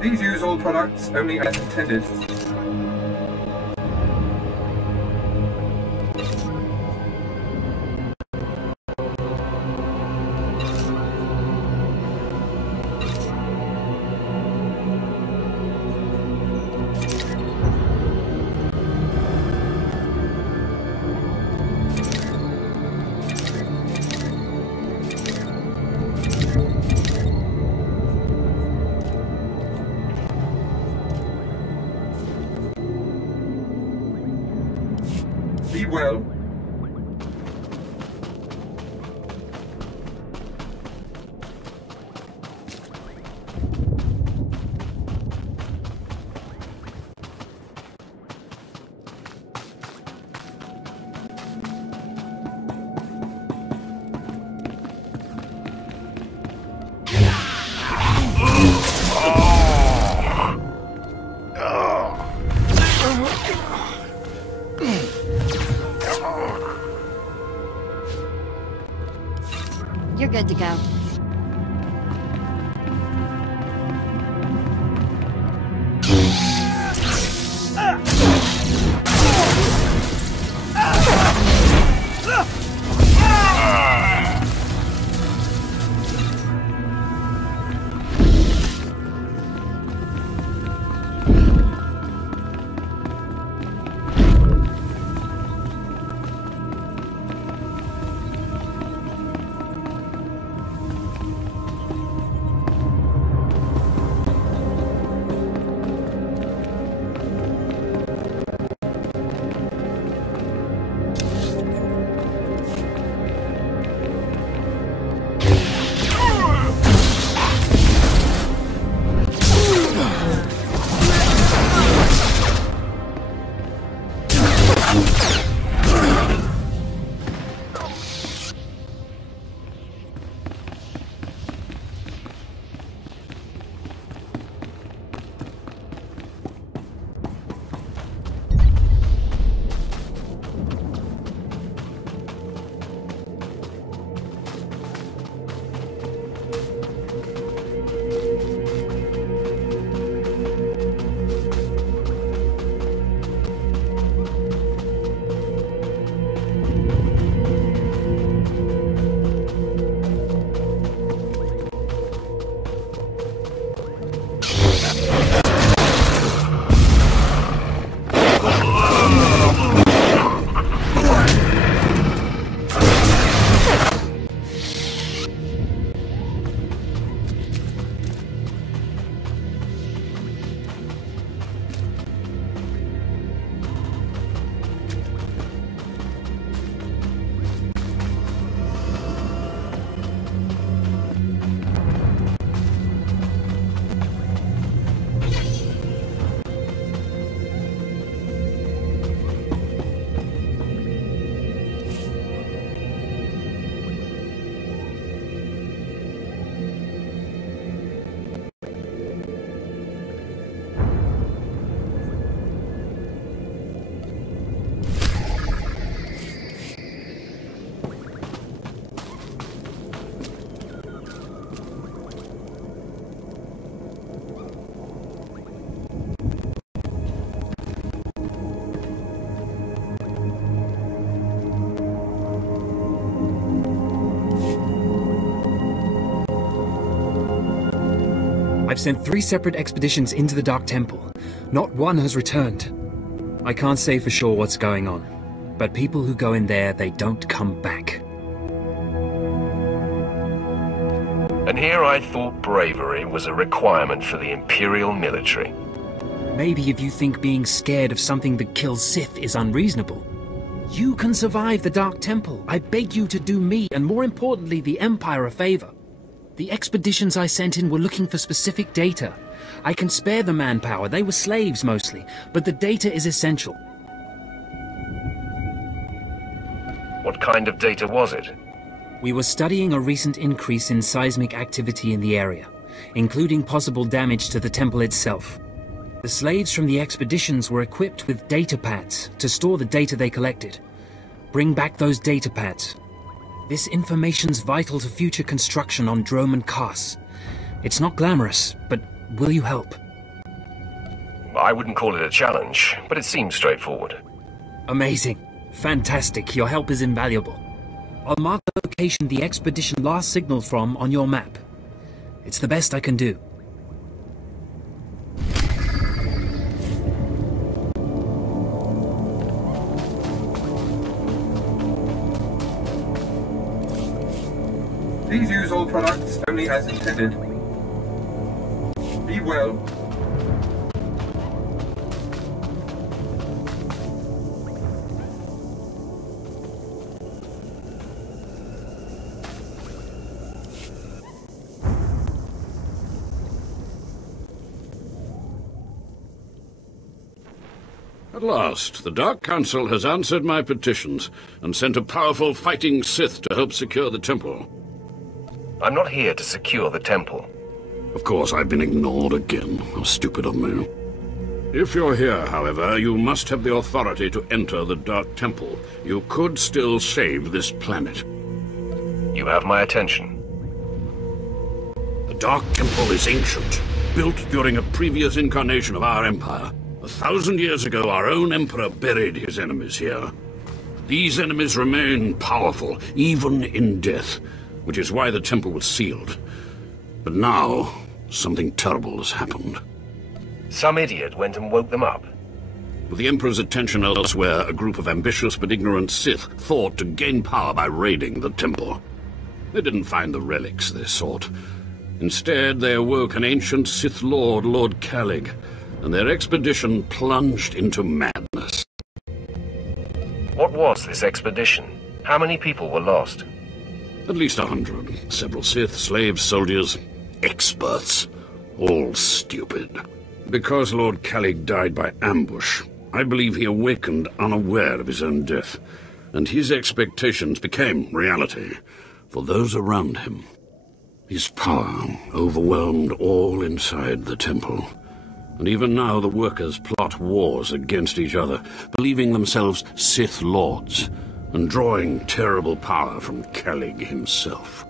Please use all products only as intended. Be well. You're good to go. I've sent 3 separate expeditions into the Dark Temple. Not one has returned. I can't say for sure what's going on, but people who go in there, they don't come back. And here I thought bravery was a requirement for the Imperial military. Maybe if you think being scared of something that kills Sith is unreasonable. You can survive the Dark Temple. I beg you to do me, and more importantly, the Empire a favor. The expeditions I sent in were looking for specific data. I can spare the manpower, they were slaves mostly, but the data is essential. What kind of data was it? We were studying a recent increase in seismic activity in the area. including possible damage to the temple itself. The slaves from the expeditions were equipped with data pads to store the data they collected. Bring back those data pads. This information's vital to future construction on Drome and Kars. It's not glamorous, but will you help? I wouldn't call it a challenge, but it seems straightforward. Amazing. Fantastic. Your help is invaluable. I'll mark the location the expedition last signaled from on your map. It's the best I can do. Please use all products only as intended. Be well. At last, the Dark Council has answered my petitions and sent a powerful fighting Sith to help secure the temple. I'm not here to secure the temple. Of course, I've been ignored again. How stupid of me. If you're here, however, you must have the authority to enter the Dark Temple. You could still save this planet. You have my attention. The Dark Temple is ancient, built during a previous incarnation of our Empire. 1,000 years ago, our own Emperor buried his enemies here. These enemies remain powerful, even in death, which is why the temple was sealed. But now, something terrible has happened. Some idiot went and woke them up. With the Emperor's attention elsewhere, a group of ambitious but ignorant Sith thought to gain power by raiding the temple. They didn't find the relics they sought. Instead, they awoke an ancient Sith Lord, Lord Calig, and their expedition plunged into madness. What was this expedition? How many people were lost? At least 100. Several Sith, slaves, soldiers, experts. All stupid. Because Lord Calig died by ambush, I believe he awakened unaware of his own death, and his expectations became reality for those around him. His power overwhelmed all inside the temple. And even now the workers plot wars against each other, believing themselves Sith Lords, and drawing terrible power from Calig himself.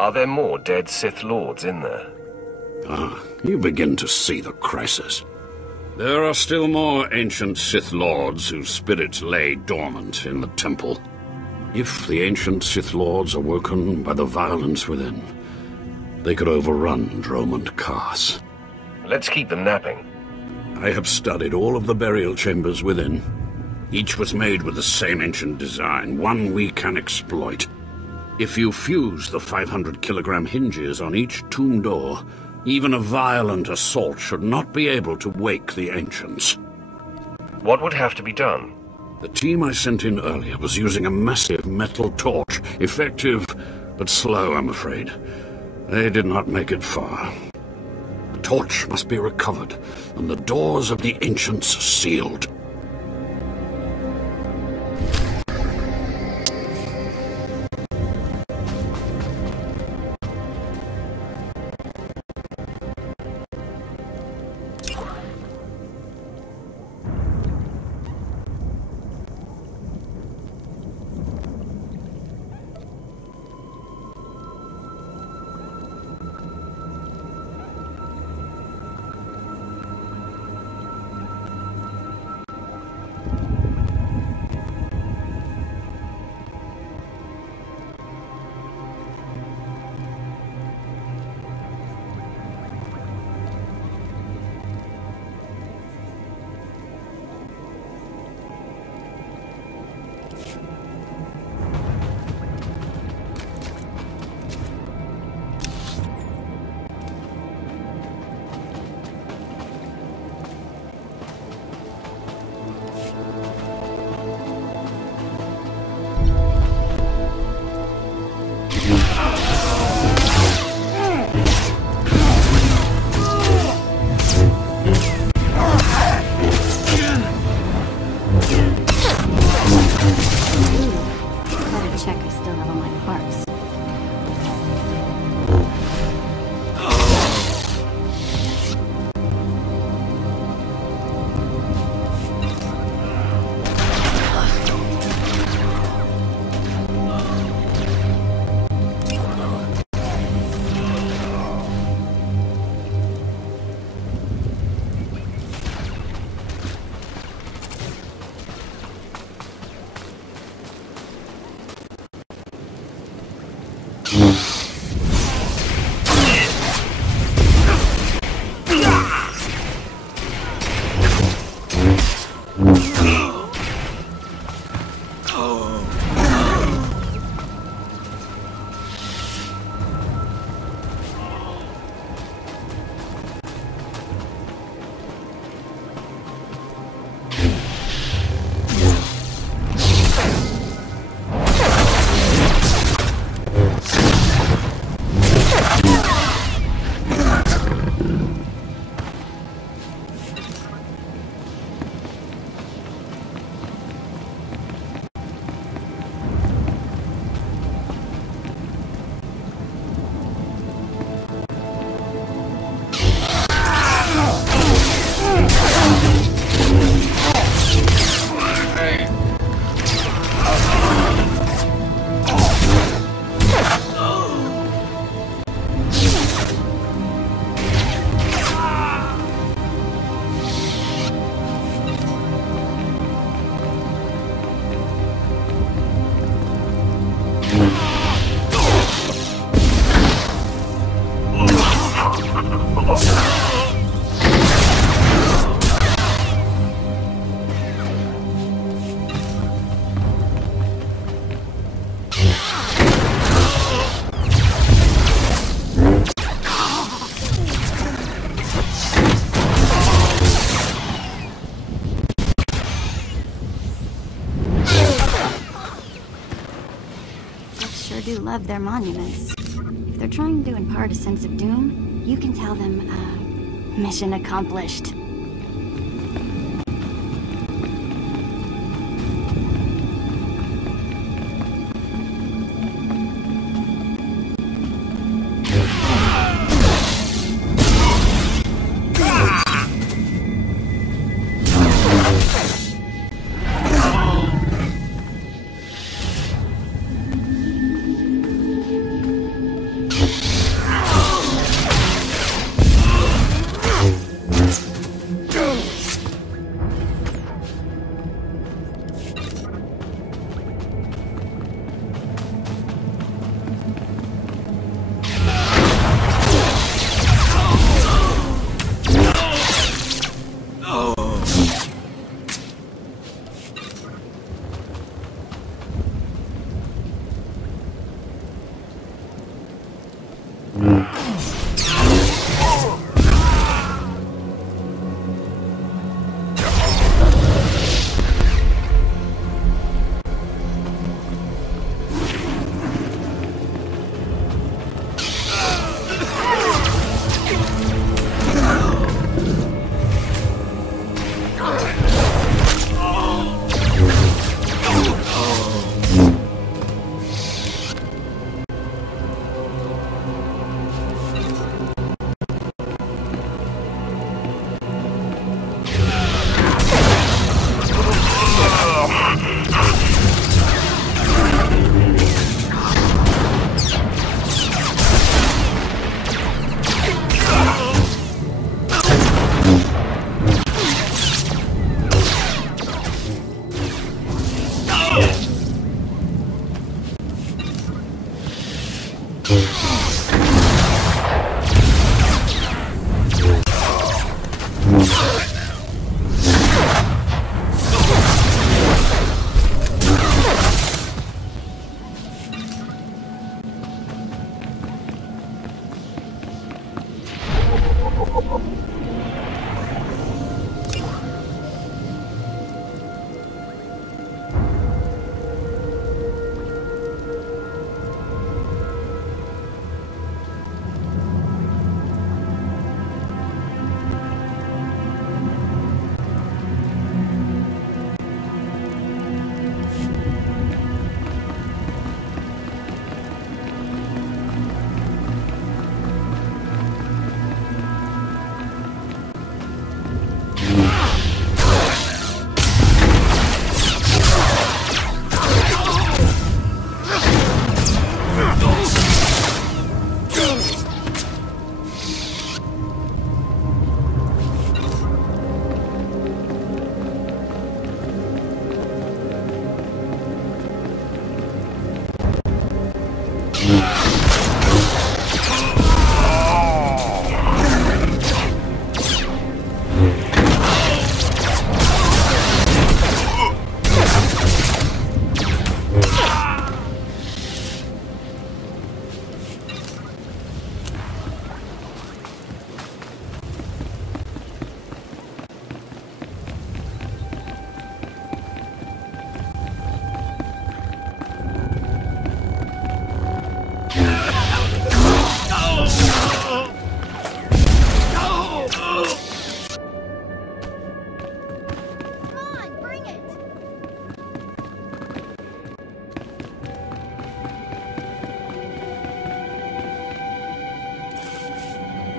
Are there more dead Sith Lords in there? Ah, you begin to see the crisis. There are still more ancient Sith Lords whose spirits lay dormant in the temple. If the ancient Sith Lords are woken by the violence within, they could overrun Drome and Kars. Let's keep them napping. I have studied all of the burial chambers within. Each was made with the same ancient design, one we can exploit. If you fuse the 500-kilogram hinges on each tomb door, even a violent assault should not be able to wake the ancients. What would have to be done? The team I sent in earlier was using a massive metal torch. Effective, but slow, I'm afraid. They did not make it far. The torch must be recovered, and the doors of the ancients sealed. love their monuments. If they're trying to impart a sense of doom, you can tell them, mission accomplished.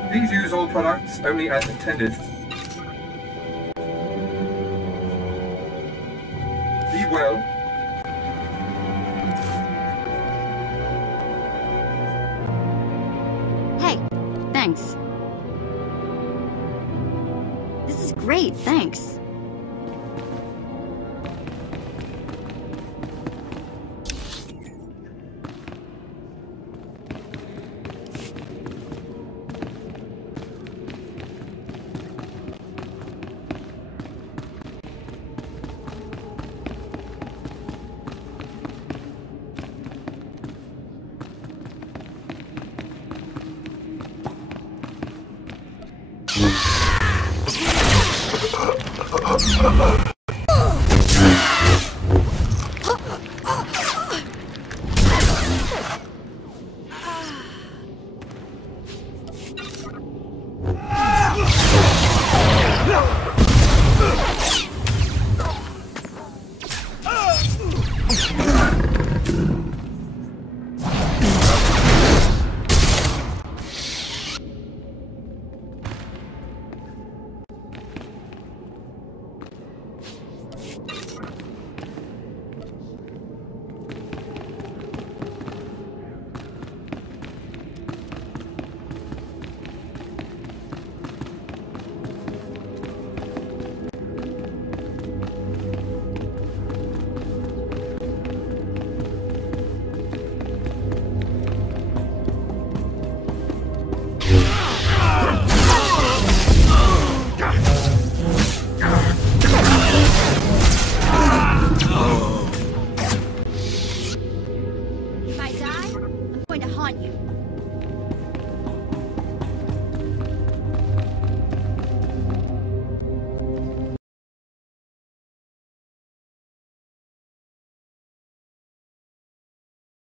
Please use all products only as intended. Be well. Hey, thanks. This is great, thanks.